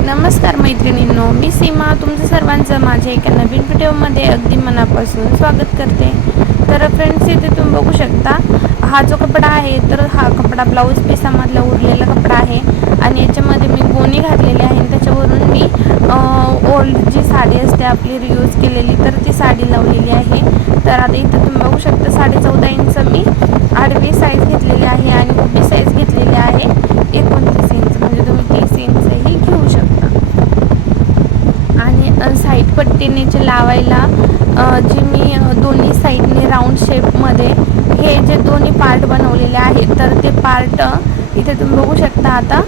नमस्कार मैत्रिणींनो, मी सीमा तुमचं सर्वांचं माझ्या एका नवीन व्हिडिओमध्ये अगदी मनापासून स्वागत करते. तर फ्रेंड्स, इथे तुम्ही बघू शकता हा जो कपडा आहे तर हा कपडा ब्लाऊज पिसामधला उरलेला कपडा आहे आणि याच्यामध्ये मी गोणी घातलेली आहे. त्याच्यावरून मी ओल्ड जी साडी असते आपली रियूज केलेली तर ती साडी लावलेली आहे. तर आता इथं तुम्ही बघू शकता 14.5 इंच मी आडवी साईज घेतलेली आहे आणि उभी साईज घेतलेली आहे 29 इंच, म्हणजे तुम्ही 30 इंचही घेऊ शकता. आणि साईड पट्टीने जे लावायला जी मी दोन्ही साईडने राऊंड शेपमध्ये हे जे दोन्ही पार्ट बनवलेले आहेत तर ते पार्ट इथे तुम्ही बघू शकता. आता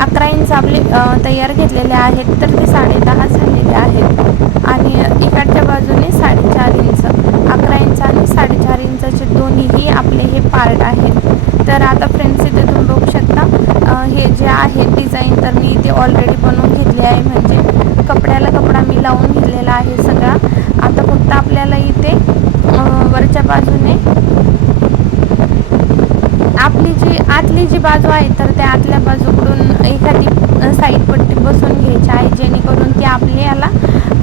11 इंच आपले तयार घेतलेले आहेत तर ते 10.5 झालेले आहेत आणि इकडच्या बाजूने 4.5 इंच, 11 इंच आणि 4.5 इंचाचे दोन्हीही आपले हे पार्ट आहेत. तर आता फ्रेंड्स, इथे तुम्ही बघू शकता हे जे आहे डिझाईन तर मी इथे ऑलरेडी बनवून घेतली आहे, म्हणजे कपड्याला कपडा मी लावून घेतलेला आहे सगळा. आता फक्त आपल्याला इथे वरच्या बाजूने आपली जी आतली जी बाजू आहे तर त्या आतल्या बाजूकडून एखादी साईड पट्टी बसून घ्यायची आहे, जेणेकरून ती आपल्याला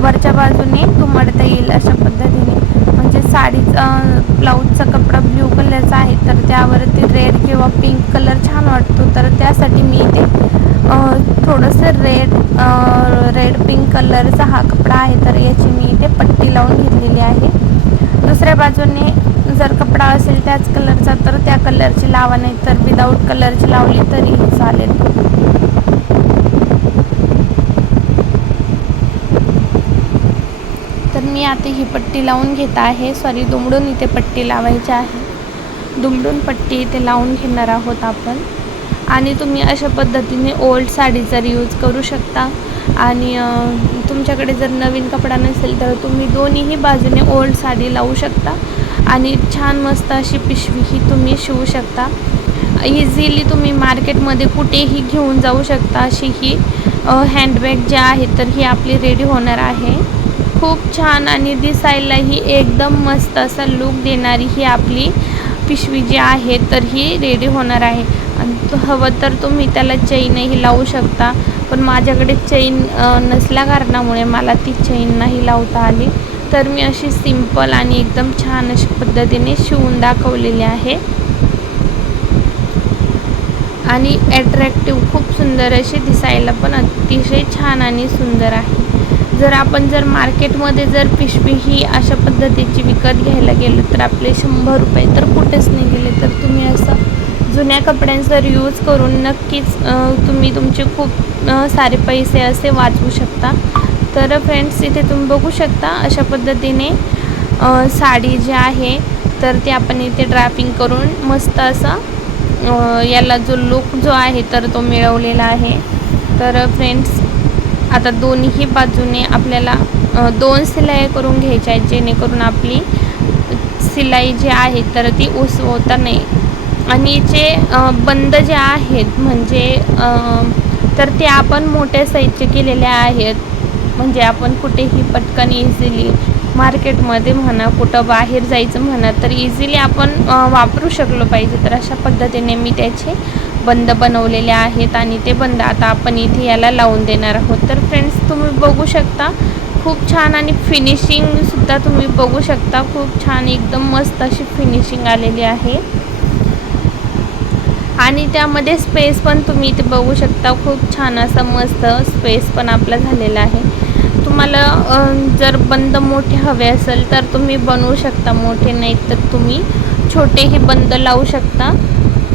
वरच्या बाजूने दुमडता येईल अशा पद्धतीने. म्हणजे साडीचा ब्लाऊजचा कपडा ब्ल्यू कलरचा आहे तर त्यावरती रेड किंवा पिंक कलर छान वाटतो, तर त्यासाठी मी इथे थोडंसं रेड पिंक कलरचा हा कपडा आहे तर याची मी इथे पट्टी लावून घेतलेली आहे. दुसऱ्या बाजूने जर कपडा असेल त्याच कलरचा तर त्या कलरची लावा, नाही तर विदाऊट कलरची लावली तरीही चालेल. तर मी आता ही पट्टी लावून घेत आहे. दुमडून इथे पट्टी लावायची आहे. दुमडून पट्टी इथे लावून घेणार आहोत आपण. आणि तुम्ही अशा पद्धतीने ओल्ड साडीचा रियूज करू शकता. आणि तुमच्याकडे जर नवीन कपडा नसेल तर तुम्ही दोन्हीही बाजूने ओल्ड साडी लावू शकता आणि छान मस्त अशी पिशवीही तुम्ही शिवू शकता. इझिली तुम्ही मार्केटमध्ये कुठेही घेऊन जाऊ शकता. अशी ही हँडबॅग जी आहे तर ही आपली रेडी होणार आहे. खूप छान आणि दिसायलाही एकदम मस्त असा लूक देणारी ही आपली पिशवी जी आहे तर ही रेडी होणार आहे. आणि हवं तर तुम्ही त्याला चेनही लावू शकता, पण माझ्याकडे चेन नसल्या कारणामुळे मला ती चेन नाही लावता आली, तर मी अशी सिंपल आणि एकदम छान अशा पद्धतीने शिवून दाखवलेली आहे. आणि ॲट्रॅक्टिव्ह खूप सुंदर अशी दिसायला पण अतिशय छान आणि सुंदर आहे. जर मार्केटमध्ये जर पिशवी ही अशा पद्धतीची विकत घ्यायला गेलं तर आपले 100 रुपये तर कुठेच नाही गेले. तर तुम्ही असं जुन्या कपड्यांचा रियूज करून नक्कीच तुम्ही तुमचे खूप सारे पैसे असे वाचवू शकता. तर फ्रेंड्स, इथे तुम्ही बघू शकता अशा पद्धतीने साडी जी आहे तर ती आपण इथे ड्रापिंग करून मस्त असा याला जो लुक जो आहे तर तो मिळवलेला आहे. तर फ्रेंड्स, आता दोन्ही बाजूने आपल्याला 2 शिलाई करून घ्यायच्या आहेत, जेणेकरून आपली शिलाई जी आहे तर ती उसवता नाही. आणि जे बंद जे आहेत म्हणजे तर ते आपण मोठ्या साईजचे केलेले आहेत, म्हणजे आपण कुठेही पटकन इझिली मार्केटमध्ये म्हणा कुठं बाहेर जायचं म्हणा तर इझिली आपण वापरू शकलो पाहिजे. तर अशा पद्धतीने मी त्याचे बंद बनवलेले आहेत आणि ते बंद आता आपण इथे याला लावून देणार आहोत. तर फ्रेंड्स, तुम्ही बघू शकता खूप छान आणि फिनिशिंगसुद्धा तुम्ही बघू शकता. खूप छान एकदम मस्त अशी फिनिशिंग आलेली आहे. आणि त्यामध्ये स्पेस पण तुम्ही इथे बघू शकता. खूप छान असा मस्त स्पेस पण आपला झालेला आहे. तुम्हाला जर बंद मोठे हवे असेल तर तुम्ही बनवू शकता, मोठे नाही तर तुम्ही छोटेही बंद लावू शकता.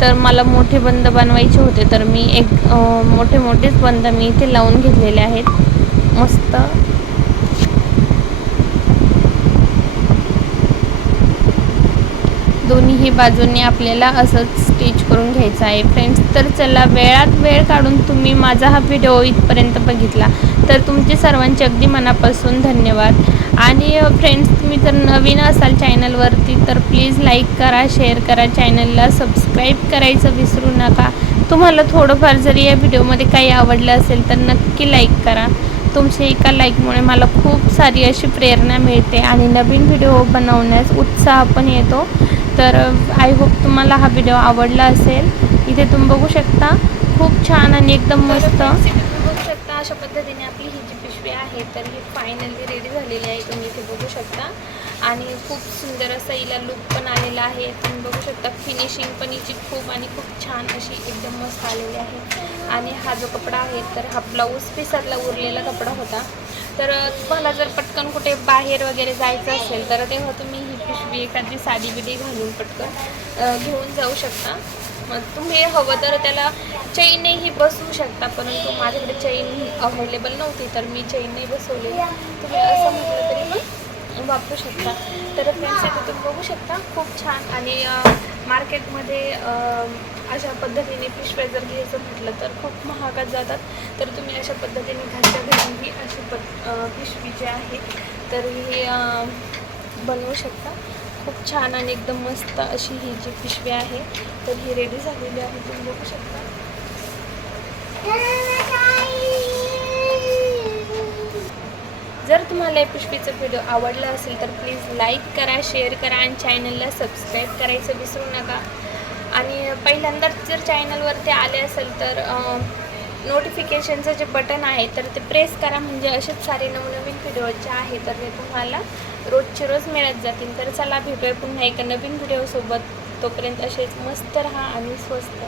तर मला मोठे बंद बनवायचे होते तर मी मोठेच बंद मी इथे लावून घेतलेले आहेत. मस्त दोन्हीही बाजूंनी आपल्याला असंच स्टिच करून घ्यायचं आहे. फ्रेंड्स, तर चला, वेळात वेळ काढून तुम्ही माझा हा व्हिडिओ इथपर्यंत बघितला तर तुमचे सर्वांचे अगदी मनापासून धन्यवाद. आणि फ्रेंड्स, तुम्ही जर नवीन असाल चॅनलवरती तर प्लीज लाईक करा, शेअर करा, चॅनलला सबस्क्राईब करायचं विसरू नका. तुम्हाला थोडंफार जरी या व्हिडिओमध्ये काही आवडलं असेल तर नक्की लाईक करा. तुमच्या एका लाईकमुळे मला खूप सारी अशी प्रेरणा मिळते आणि नवीन व्हिडिओ बनवण्यास उत्साह पण येतो. तर आय होप तुम्हाला हा व्हिडिओ आवडला असेल. इथे तुम्ही बघू शकता खूप छान आणि एकदम मस्त. तुम्ही बघू शकता अशा पद्धतीने आपली ही जी पिशवी आहे तर ही फायनली रेडी झालेली आहे. तुम्ही इथे बघू शकता आणि खूप सुंदर असा हिला लुक पण आलेला आहे. तुम्ही बघू शकता फिनिशिंग पण हिची खूप आणि खूप छान अशी एकदम मस्त आलेली आहे. आणि हा जो कपडा आहे तर हा ब्लाऊज पीसातला उरलेला कपडा होता. तर तुम्हाला जर पटकन कुठे बाहेर वगैरे जायचं असेल तर तेव्हा तुम्ही ही पिशवी एखादी साडी बिडी घालून पटकन घेऊन जाऊ शकता. तुम्ही हवं तर त्याला चेनही बसवू शकता, परंतु माझ्याकडे चेन अवेलेबल नव्हती तर मी चेन नाही बसवली. तुम्ही असं म्हटलं तरी पण वापरू शकता. तर फ्रेंड्स इथे तुम्ही बघू शकता खूप छान. आणि मार्केटमध्ये अशा पद्धतीने पिशव्या जर घ्यायचं म्हटलं तर खूप महागात जातात. तर तुम्ही अशा पद्धतीने घरच्या घरी ही अशी पिशवी जी आहे तर ही बनवू शकता. खूप छान आणि एकदम मस्त अशी ही जी पिशवी आहे तर ही रेडी झालेली आहे. तुम्ही बघू शकता. जर तुम्हाला या पिशवीचा व्हिडिओ आवडला असेल तर प्लीज लाईक करा, शेअर करा आणि चॅनलला सबस्क्राईब करायचं विसरू नका. आणि पहिल्यांदाच जर चॅनलवरती आले असेल तर नोटिफिकेशनचं जे बटन आहे तर ते प्रेस करा, म्हणजे असेच सारे नवनवीन व्हिडिओ जे आहे तर ते तुम्हाला रोजचे रोज मिळत जातील. तर चला भेटूया पुन्हा एका नवीन व्हिडिओसोबत. तोपर्यंत असेच मस्त राहा आणि स्वस्त.